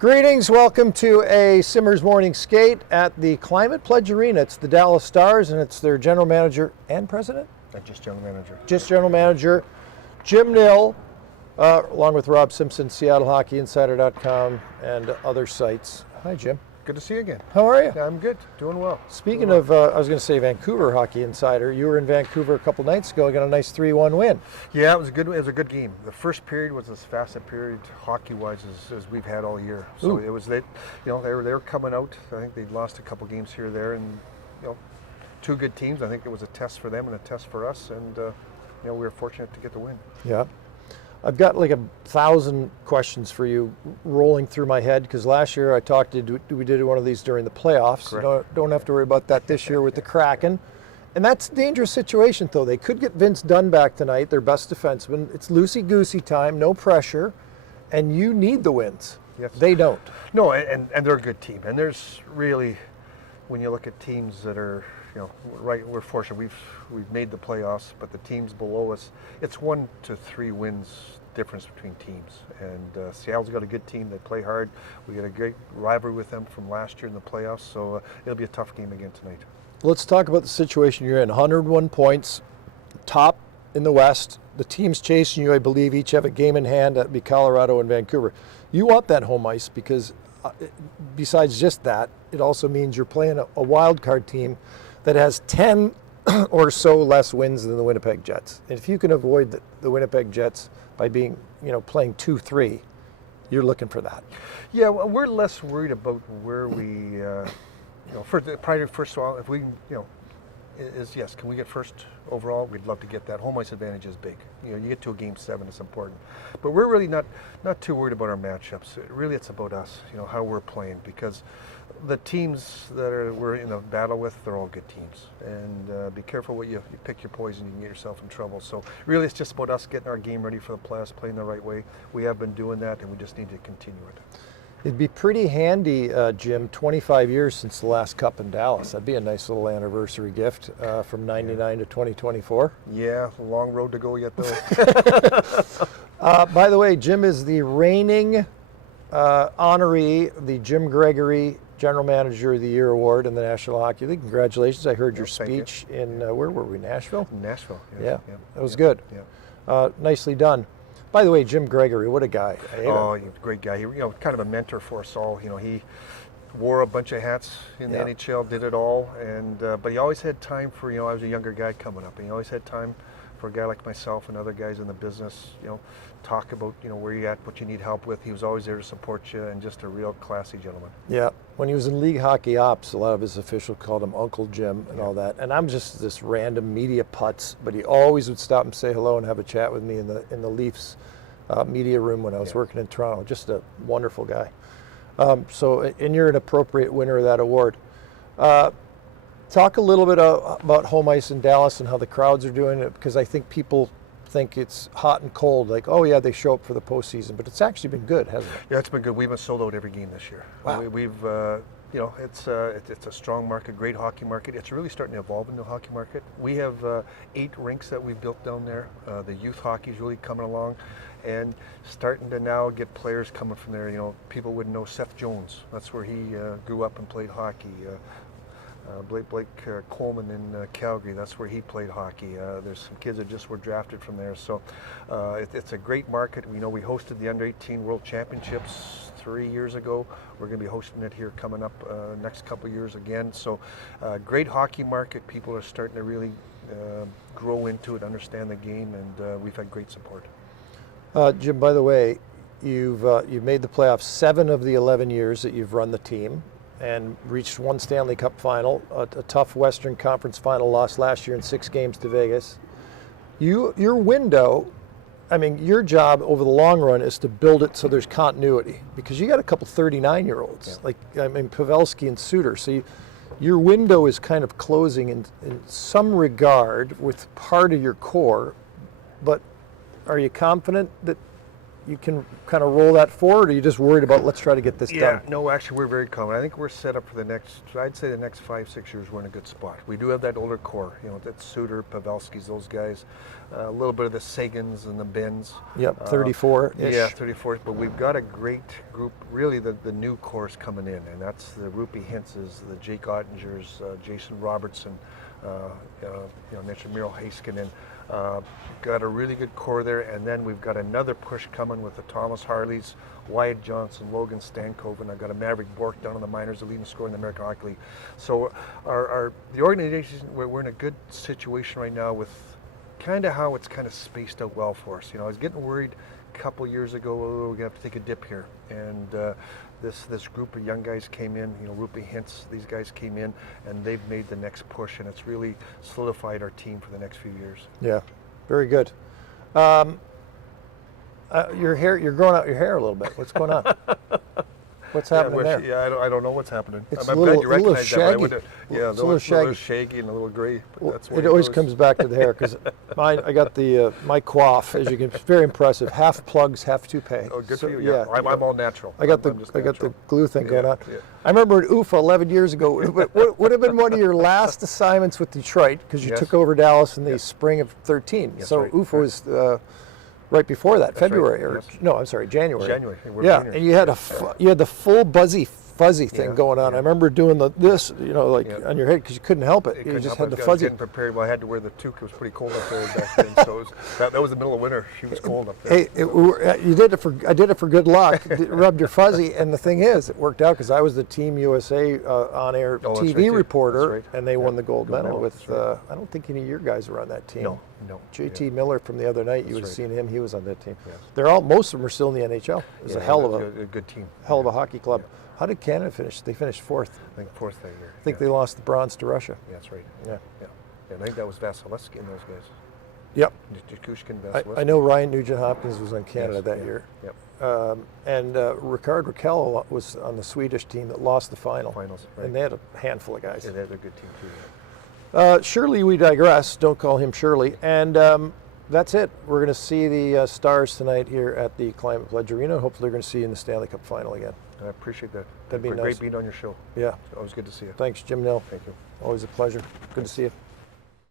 Greetings, welcome to a Simmers morning skate at the Climate Pledge Arena. It's the Dallas Stars and it's their general manager and president? Just general manager. Just general manager, Jim Nill, along with Rob Simpson, SeattleHockeyInsider.com and other sites. Hi, Jim. Good to see you again. How are you? Yeah, I'm good, doing well. Speaking of, I was going to say Vancouver Hockey Insider, you were in Vancouver a couple nights ago, got a nice 3-1 win. Yeah, it was a good game. The first period was as fast a period hockey-wise as we've had all year. So Ooh. it was they were coming out. I think they'd lost a couple games here or there, and two good teams. I think it was a test for them and a test for us, and we were fortunate to get the win. Yeah. I've got like 1,000 questions for you rolling through my head because last year I talked to we did one of these during the playoffs. Correct. Don't have to worry about that this year with the Kraken. And that's a dangerous situation though. They could get Vince Dunn back tonight, their best defenseman. It's loosey-goosey time, no pressure, and you need the wins. Yes. They don't. No, and they're a good team. And there's really, when you look at teams that are, right, we're fortunate. We've made the playoffs, but the teams below us, it's 1 to 3 wins difference between teams. And Seattle's got a good team. They play hard. We got a great rivalry with them from last year in the playoffs, so it'll be a tough game again tonight. Let's talk about the situation you're in. 101 points, top in the West. The teams chasing you, I believe, each have a game in hand. That'd be Colorado and Vancouver. You want that home ice because besides just that, it also means you're playing a wild card team that has 10 or so less wins than the Winnipeg Jets. And if you can avoid the Winnipeg Jets by being, playing 2-3, you're looking for that. Yeah, well, we're less worried about where we, first of all, if we, yes, can we get first overall? We'd love to get that. Home ice advantage is big. You get to a game 7, it's important. But we're really not too worried about our matchups. Really, it's about us, how we're playing, because the teams that we're in a battle with, they're all good teams. And be careful what you pick your poison, you can get yourself in trouble. So really, it's just about us getting our game ready for the playoffs, playing the right way. We have been doing that, and we just need to continue it. It'd be pretty handy, Jim, 25 years since the last Cup in Dallas. That'd be a nice little anniversary gift from 99 to 2024. Yeah, a long road to go yet, though. By the way, Jim is the reigning honoree, the Jim Gregory General Manager of the Year Award in the National Hockey League. Congratulations. I heard your speech in, where were we, Nashville? Nashville. Yeah, that was good. Yeah. Nicely done. By the way, Jim Gregory, what a guy. He's a great guy. He, kind of a mentor for us all. He wore a bunch of hats in the NHL, did it all, and but he always had time for, I was a younger guy coming up, and he always had time for a guy like myself and other guys in the business, talk about, where you're at, what you need help with. He was always there to support you, and just a real classy gentleman. Yeah. When he was in league hockey ops, a lot of his officials called him Uncle Jim and all that. And I'm just this random media putz, but he always would stop and say hello and have a chat with me in the Leafs media room when I was working in Toronto. Just a wonderful guy. And you're an appropriate winner of that award. Talk a little bit about home ice in Dallas and how the crowds are doing it, because I think people think it's hot and cold, like, oh yeah, they show up for the postseason, but it's actually been good, hasn't it? Yeah, it's been good. We've been sold out every game this year. Wow. We've it's a strong market, great hockey market. It's really starting to evolve in the hockey market. We have 8 rinks that we've built down there. The youth hockey is really coming along, and starting to now get players coming from there. People would know Seth Jones. That's where he grew up and played hockey. Blake Coleman in Calgary, that's where he played hockey. There's some kids that just were drafted from there. So it's a great market. We hosted the Under-18 World Championships 3 years ago. We're going to be hosting it here coming up next couple of years again. So great hockey market. People are starting to really grow into it, understand the game, and we've had great support. Jim, by the way, you've made the playoffs 7 of the 11 years that you've run the team, and reached 1 Stanley Cup final, a tough Western Conference final loss last year in 6 games to Vegas. Your window, your job over the long run is to build it so there's continuity, because you got a couple 39-year-olds, Pavelski and Suter. So your window is kind of closing in some regard with part of your core, but are you confident that you can kind of roll that forward, or are you just worried about let's try to get this done? No, actually, we're very confident. I think we're set up for the next, I'd say the next 5-6 years, we're in a good spot. We do have that older core, that's Suter, Pavelski's, those guys, a little bit of the Sagans and the Bens. Yep, 34-ish. Yeah, 34, but we've got a great group, really the new core's coming in, and that's the Rupi Hintzes, the Jake Ottingers, Jason Robertson, mentioned Miro Heiskanen. Got a really good core there, and then we've got another push coming with the Thomas Harleys, Wyatt Johnson, Logan Stankoven. I've got a Maverick Bork down in the minors, the leading scorer in the American Hockey League. So the organization, we're in a good situation right now with kind of how it's kind of spaced out well for us. I was getting worried a couple years ago, we're going to have to take a dip here. And this group of young guys came in, Rupi Hintz, these guys came in, and they've made the next push, and it's really solidified our team for the next few years. Yeah, very good. Your hair, you're growing out your hair a little bit. What's going on? What's happening there? Yeah, I don't know what's happening. It's I'm a little, glad you recognize that. shaggy. It's a little shaggy. Shaggy and a little gray. But that's It always comes back to the hair because I got the my coif, as you can. It's very impressive. Half plugs, half toupee. Oh, good So, for you. Yeah, I'm all natural. I got the glue thing going on. Yeah. I remember at UFA 11 years ago. It would have been one of your last assignments with Detroit because you took over Dallas in the spring of 13. Yes, so right, UFA was right before that, February right, or yes. no, I'm sorry, January. January. Yeah, and you had the full fuzzy thing going on. Yeah. I remember doing this, on your head because you couldn't help it. You just had the I was fuzzy. getting prepared. Well, I had to wear the toque. It was pretty cold up there back then. So that was the middle of winter. She was cold up there. Hey, you did it for. I did it for good luck. Rubbed your fuzzy, and the thing is, it worked out because I was the Team USA on-air TV reporter, and they won the gold medal with. I don't think any of your guys were on that team. No. JT Miller from the other night. You would have seen him. He was on that team. Yes. Most of them are still in the NHL. It was a hell of a good team. Hell of a hockey club. Yeah. How did Canada finish? They finished fourth. I think fourth that year. I think they lost the bronze to Russia. Yeah, that's right. Yeah. And I think that was Vasilevsky and those guys. Yep. Jakushkin, Vasilevsky. I know Ryan Nugent-Hopkins was on Canada that year. Yep. And Ricard Raquel was on the Swedish team that lost the finals, right. And they had a handful of guys. Yeah, they had a good team too. Surely we digress. Don't call him Shirley. And that's it. We're going to see the Stars tonight here at the Climate Pledge Arena. Hopefully, we're going to see you in the Stanley Cup final again. I appreciate that. That'd be nice. Great being on your show. Yeah. It's always good to see you. Thanks, Jim Nill. Thank you. Always a pleasure. Good to see you.